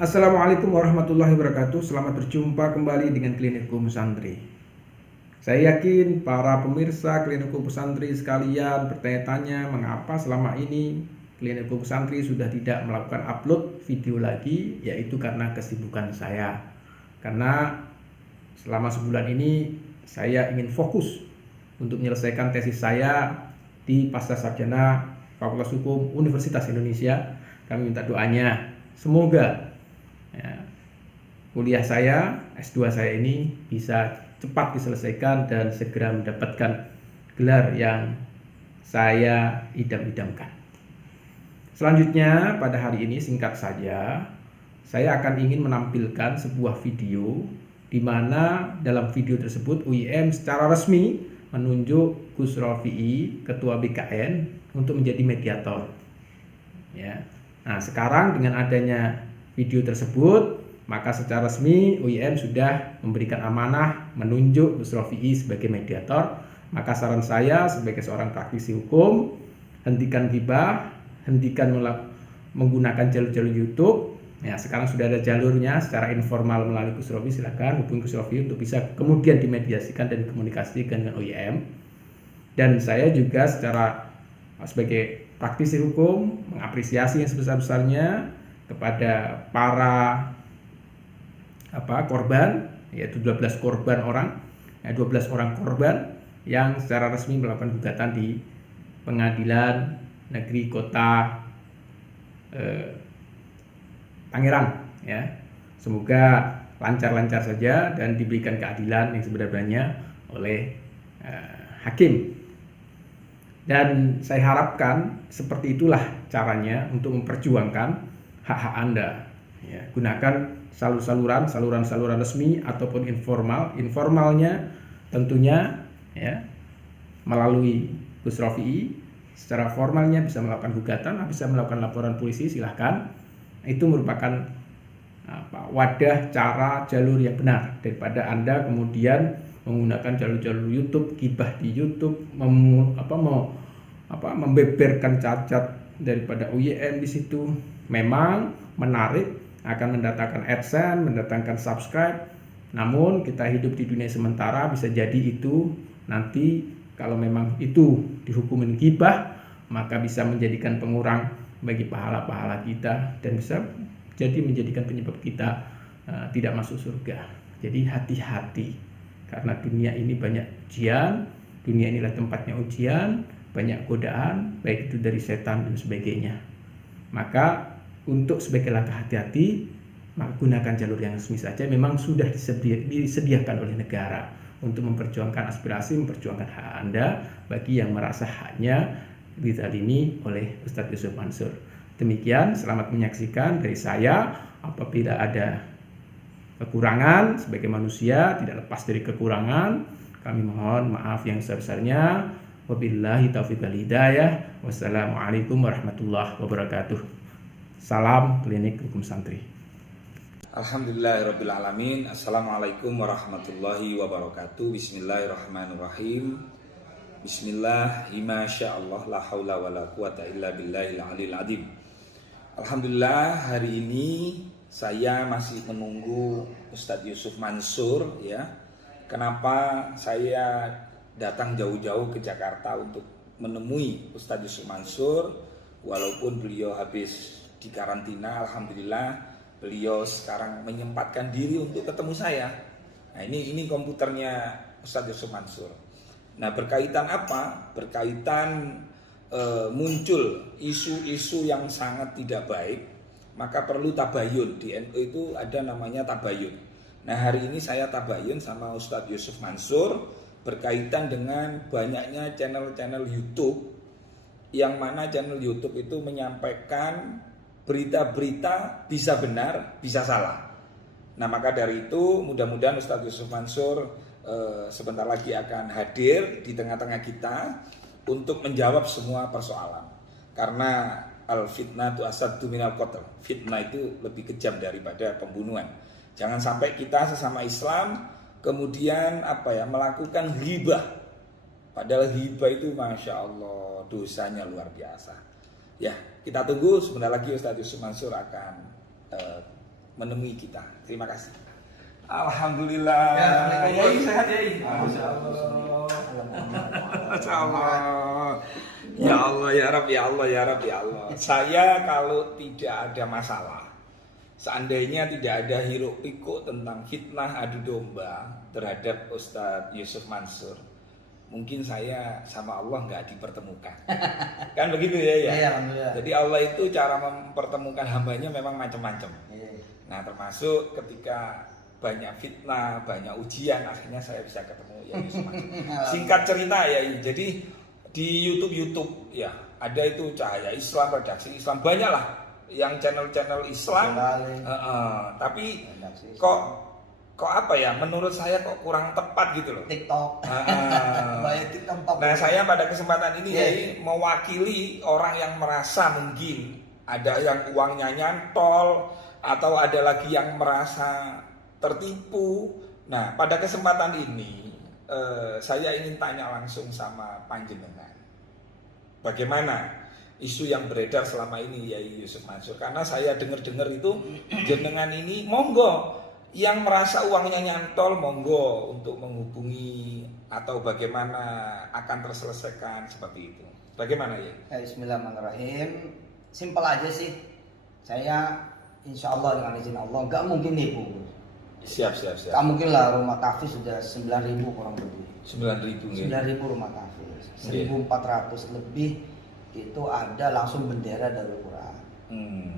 Assalamualaikum warahmatullahi wabarakatuh. Selamat berjumpa kembali dengan Klinik Hukum Pesantri. Saya yakin para pemirsa Klinik Hukum Pesantri sekalian bertanya-tanya mengapa selama ini Klinik Hukum Pesantri sudah tidak melakukan upload video lagi, yaitu karena kesibukan saya. Karena selama sebulan ini saya ingin fokus untuk menyelesaikan tesis saya di Pascasarjana Fakultas Hukum Universitas Indonesia. Kami minta doanya, semoga kuliah saya, S2 saya ini bisa cepat diselesaikan dan segera mendapatkan gelar yang saya idam-idamkan. Selanjutnya pada hari ini singkat saja, saya akan ingin menampilkan sebuah video di mana dalam video tersebut UIM secara resmi menunjuk Gus Rofi'i, Ketua BKN, untuk menjadi mediator. Ya. Nah, sekarang dengan adanya video tersebut, maka secara resmi UIM sudah memberikan amanah menunjuk Gus Rofi'i sebagai mediator. Maka saran saya sebagai seorang praktisi hukum, hentikan ghibah, hentikan menggunakan jalur-jalur YouTube. Ya, sekarang sudah ada jalurnya secara informal melalui Gus Rofi'i, silakan hubungi Gus Rofi'i untuk bisa kemudian dimediasikan dan dikomunikasikan dengan UIM. Dan saya juga secara sebagai praktisi hukum mengapresiasi yang sebesar-besarnya kepada para korban, yaitu 12 orang korban yang secara resmi melakukan gugatan di Pengadilan Negeri Kota Tangerang. Ya, semoga lancar-lancar saja dan diberikan keadilan yang sebenarnya oleh hakim. Dan saya harapkan seperti itulah caranya untuk memperjuangkan hak-hak Anda. Ya, gunakan saluran resmi ataupun informal. Informalnya tentunya ya melalui Gus Rofi'i. Secara formalnya bisa melakukan gugatan, bisa melakukan laporan polisi, silahkan. Itu merupakan wadah, cara, jalur yang benar daripada Anda kemudian menggunakan jalur-jalur YouTube, ghibah di YouTube, membeberkan cacat daripada UIM di situ. Memang menarik, akan mendatangkan AdSense, mendatangkan subscribe. Namun kita hidup di dunia sementara, bisa jadi itu nanti kalau memang itu dihukumin ghibah, maka bisa menjadikan pengurang bagi pahala-pahala kita dan bisa jadi menjadikan penyebab kita tidak masuk surga. Jadi hati-hati, karena dunia ini banyak ujian, dunia inilah tempatnya ujian, banyak godaan, baik itu dari setan dan sebagainya. Maka untuk sebagai langkah hati-hati, maka gunakan jalur yang resmi saja. Memang sudah disediakan oleh negara untuk memperjuangkan aspirasi, memperjuangkan hak Anda bagi yang merasa haknya dizalimi oleh Ustadz Yusuf Mansur. Demikian, selamat menyaksikan dari saya. Apabila ada kekurangan sebagai manusia, tidak lepas dari kekurangan, kami mohon maaf yang sebesar-besarnya. Wabillahi taufiq wal hidayah. Wassalamualaikum warahmatullahi wabarakatuh. Salam Klinik Hukum Santri. Alhamdulillahirrabbilalamin. Assalamualaikum warahmatullahi wabarakatuh. Bismillahirrahmanirrahim. Bismillah, masyaallah, la haula wala quwata illa billahil aliyil azim. Alhamdulillah, hari ini saya masih menunggu Ustadz Yusuf Mansur ya. Kenapa saya datang jauh-jauh ke Jakarta untuk menemui Ustadz Yusuf Mansur, walaupun beliau habis di karantina. Alhamdulillah beliau sekarang menyempatkan diri untuk ketemu saya. Nah, ini komputernya Ustadz Yusuf Mansur. Nah, berkaitan apa? Berkaitan muncul isu-isu yang sangat tidak baik, maka perlu tabayun. Di NU itu ada namanya tabayun. Nah, hari ini saya tabayun sama Ustadz Yusuf Mansur berkaitan dengan banyaknya channel-channel YouTube, yang mana channel YouTube itu menyampaikan berita-berita bisa benar, bisa salah. Nah, maka dari itu mudah-mudahan Ustadz Yusuf Mansur sebentar lagi akan hadir di tengah-tengah kita untuk menjawab semua persoalan. Karena al-fitnatu asaddu minal qatl. Fitnah itu lebih kejam daripada pembunuhan. Jangan sampai kita sesama Islam kemudian melakukan ghibah. Padahal ghibah itu Masya Allah dosanya luar biasa. Ya, kita tunggu sebentar lagi Ustadz Yusuf Mansur akan menemui kita. Terima kasih. Alhamdulillah. Ya, sehat ya. Masya Allah. Masya Allah. Ya Allah, ya Rabb, ya Allah, ya Rabb, ya Allah. Saya kalau tidak ada masalah, seandainya tidak ada hiruk pikuk tentang fitnah adu domba terhadap Ustadz Yusuf Mansur, mungkin saya sama Allah nggak dipertemukan. Kan begitu ya? Iya, alhamdulillah. Jadi Allah itu cara mempertemukan hambanya memang macam-macam. Iya. Nah, termasuk ketika banyak fitnah, banyak ujian, akhirnya saya bisa ketemu ya Yusuf Mansur. Singkat cerita ya, jadi di YouTube ya ada itu Cahaya Islam, Redaksi Islam, banyak lah yang channel-channel Islam. Tapi kok apa ya? Menurut saya kok kurang tepat gitu loh. TikTok. Nah, saya pada kesempatan ini jadi mewakili orang yang merasa mungkin ada yang uangnya nyantol atau ada lagi yang merasa tertipu. Nah, pada kesempatan ini saya ingin tanya langsung sama panjenengan, bagaimana isu yang beredar selama ini Yai Yusuf Mansur? Karena saya dengar-dengar itu jenengan ini monggo yang merasa uangnya nyantol monggo untuk menghubungi atau bagaimana akan terselesaikan seperti itu. Bagaimana ya? Bismillahirrahmanirrahim. Simpel aja sih. Saya insya Allah dengan izin Allah nggak mungkin nipu. Siap. Gak mungkin lah rumah tahfiz sudah 9.000 kurang lebih. 9.000 9.000 rumah tahfiz. 1.400 lebih itu ada langsung bendera dari Quran.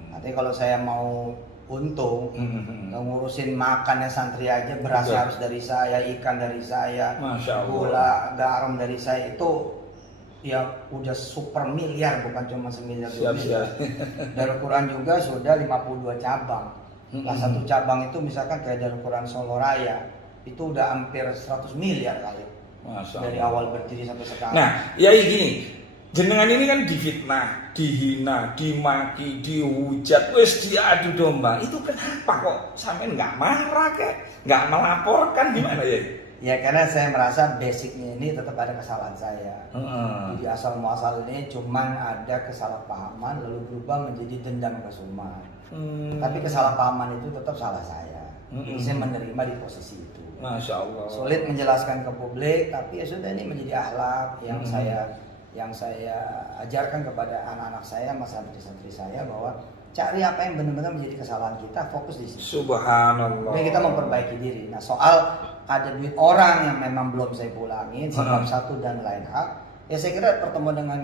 Nanti kalau saya mau untung, ngurusin makannya santri aja, berasnya harus dari saya, ikan dari saya, gula, garam dari saya, itu ya udah super miliar, bukan cuma semiliar. Dari Quran juga sudah 52 cabang. Nah, satu cabang itu misalkan kayak dari Quran Solo Raya itu udah hampir 100 miliar kali. Dari awal berdiri sampai sekarang. Nah, ya gini, jenengan ini kan difitnah, dihina, dimaki, dihujat, wes diadu domba. Itu kenapa kok sampean nggak marah kayak, nggak melaporkan, gimana ya? Ya karena saya merasa basicnya ini tetap ada kesalahan saya. Jadi asal muasal ini cuman ada kesalahpahaman lalu berubah menjadi dendam kesumat. Tapi kesalahpahaman itu tetap salah saya. Saya menerima di posisi itu. Masya Allah. Sulit menjelaskan ke publik, tapi ya sudah, ini menjadi akhlak yang saya ajarkan kepada anak-anak saya, mas santri-santri saya, bahwa cari apa yang benar-benar menjadi kesalahan kita, fokus di situ. Subhanallah. Jadi kita memperbaiki diri. Nah, soal ada duit orang yang memang belum saya pulangin, sebab satu dan lain hal, ya saya kira pertemuan dengan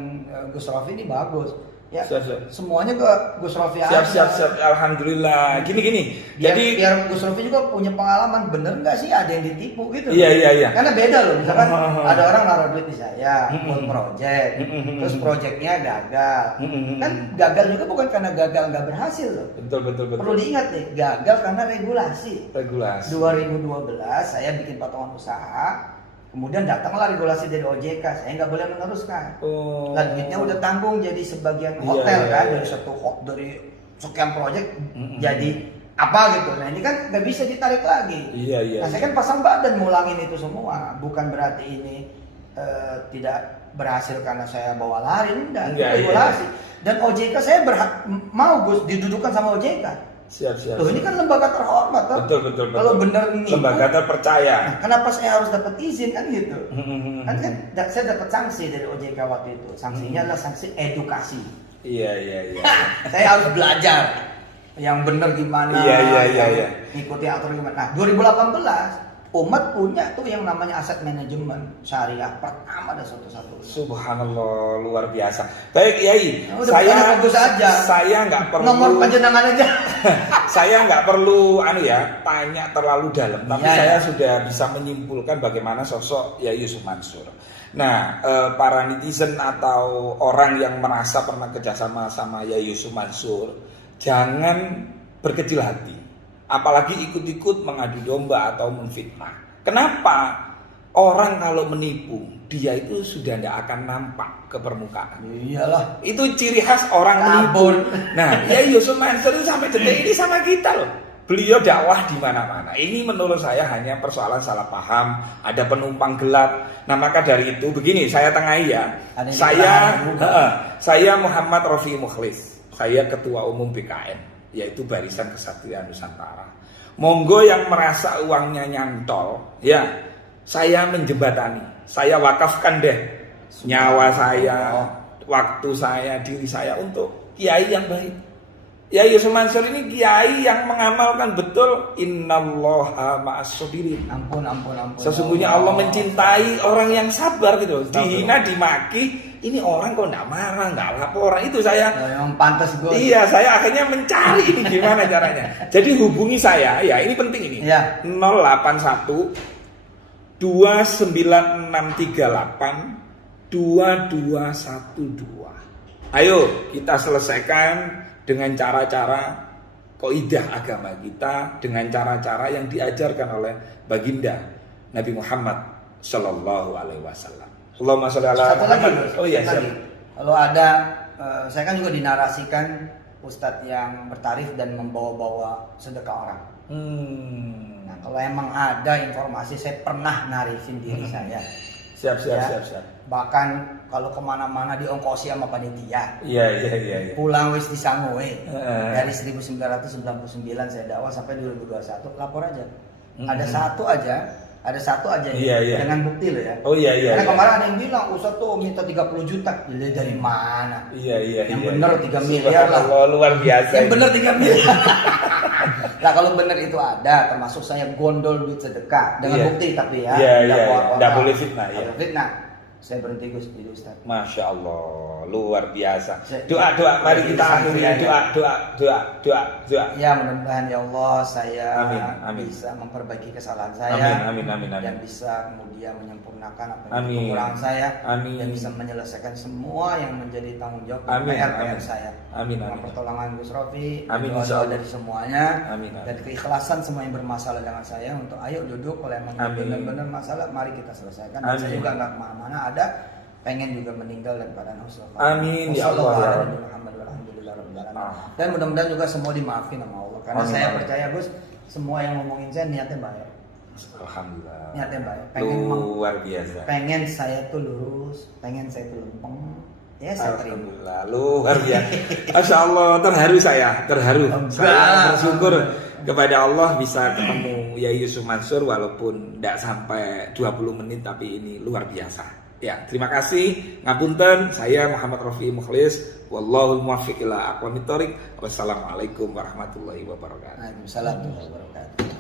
Gus Rofi ini bagus. Ya, semuanya ke Gus Rofi aja. Siap. Alhamdulillah. Gini. Jadi biar Gus Rofi juga punya pengalaman, bener nggak sih ada yang ditipu gitu? Iya. Karena beda loh. Misalkan ada orang naruh duit di saya buat project, terus projectnya gagal. Kan gagal juga bukan karena gagal nggak berhasil loh. Betul. Perlu diingat nih, gagal karena regulasi. 2012 saya bikin potongan usaha. Kemudian datanglah regulasi dari OJK, saya nggak boleh meneruskan. Lah duitnya udah tanggung jadi sebagian hotel dari sekian proyek jadi apa gitu. Nah ini kan nggak bisa ditarik lagi. Iya. Nah saya kan pasang badan ngulangin itu semua, bukan berarti ini tidak berhasil karena saya bawa lari, enggak. Regulasi. Dan OJK saya mau Gus didudukan sama OJK. Siap. Loh ini kan lembaga terhormat toh. Betul. Kalau benar ini lembaga terpercaya. Nah, kenapa saya harus dapat izin kan gitu? Kan saya dapat sanksi dari OJK waktu itu. Sanksinya adalah sanksi edukasi. Iya. Saya harus belajar yang benar gimana. Iya. Ngikuti aturan gimana. Nah, 2018 umat punya tuh yang namanya aset manajemen syariah pertama dan satu-satunya. Subhanallah, luar biasa. Baik Yai, saya nggak perlu nomor panjenengan aja. Saya nggak perlu tanya terlalu dalam, tapi saya sudah bisa menyimpulkan bagaimana sosok Yai Yusuf Mansur. Nah, para netizen atau orang yang merasa pernah kerjasama sama Yai Yusuf Mansur, jangan berkecil hati. Apalagi ikut-ikut mengadu domba atau menfitnah. Kenapa? Orang kalau menipu, dia itu sudah tidak akan nampak ke permukaan. Iyalah. Itu ciri khas orang menipu. Nah, Yai Yusuf Mansur itu sampai detik ini sama kita loh. Beliau dakwah di mana-mana. Ini menurut saya hanya persoalan salah paham, ada penumpang gelap. Nah, maka dari itu begini, saya tengahi ya. Saya Muhammad Rofi Mukhlis. Saya Ketua Umum BKN. yaitu Barisan Kesatria Nusantara. Monggo yang merasa uangnya nyantol, ya saya menjembatani, saya wakafkan deh nyawa saya, waktu saya, diri saya untuk kiai yang baik. Yai Yusuf Mansur ini kiai yang mengamalkan betul innallaha ma'as-sabirin. Ampun. Sesungguhnya Allah mencintai orang yang sabar gitu. Dihina, dimaki, ini orang kok enggak marah, enggak laporan. Itu saya yang pantas gue. Iya, saya akhirnya mencari ini gimana caranya. Jadi hubungi saya, ya ini penting ini. Ya. 081 29638 2212. Ayo kita selesaikan dengan cara-cara kaidah agama kita, dengan cara-cara yang diajarkan oleh baginda Nabi Muhammad Sallallahu Alaihi Wasallam. Allahumma sholli ala Muhammad. Oh iya, siap. Kalau ada, saya kan juga dinarasikan ustadz yang bertarif dan membawa-bawa sedekah orang. Nah, kalau emang ada informasi, saya pernah narifin diri saya. Siap. Bahkan kalau kemana-mana diongkosi sama panitia. Iya. Pulang wis disangu dari 1999 saya dakwah sampai 2021, lapor aja. Ada satu aja dengan bukti loh ya. Oh iya. Karena kemarin ada yang bilang Ustaz tuh minta 30 juta. Jadi dari mana? Iya. Yang bener 3 miliar lah. Luar biasa. Yang bener 3 miliar. Nah kalau bener itu ada, termasuk saya gondol duit sedekah dengan bukti tapi ya. Tidak boleh fitnah. Fitnah. Saya berhenti Gus jadi Ustaz. Masya Allah, luar biasa. Doa, mari kita akhiri doa. Ya mudah-mudahan ya Allah saya amin. bisa memperbaiki kesalahan saya. Amin. Dan bisa kemudian menyempurnakan apa yang Amin. kekurangan saya. Amin. Dan bisa menyelesaikan semua yang menjadi tanggung jawab Amin. PR saya. Amin. Dengan pertolongan Gus Rofi. Amin. Doa dari semuanya. Amin. Dan keikhlasan semua yang bermasalah dengan saya untuk ayo duduk kalau emang benar-benar masalah mari kita selesaikan. Dan saya juga nggak kemana-mana, ada pengen juga meninggal dan pada husnul khotimah. Amin ya Allah. Dan mudah-mudahan juga semua dimaafin sama Allah. Karena saya percaya Gus, semua yang ngomongin saya niatnya baik. Alhamdulillah. Niatnya baik. Luar biasa. Pengen saya tuh lurus, pengen saya tuh lempeng. Ya saya terima. Alhamdulillah, luar biasa. Masya Allah, terharu saya. Saya bersyukur kepada Allah bisa ketemu Yai Yusuf Mansur walaupun tidak sampai 20 menit tapi ini luar biasa. Ya, terima kasih. Ngapunten, saya Muhammad Rofi Mukhlis. Wallahul muwaffiq ila aqwamit thoriq. Wassalamualaikum warahmatullahi wabarakatuh. Waalaikumsalam warahmatullahi wabarakatuh.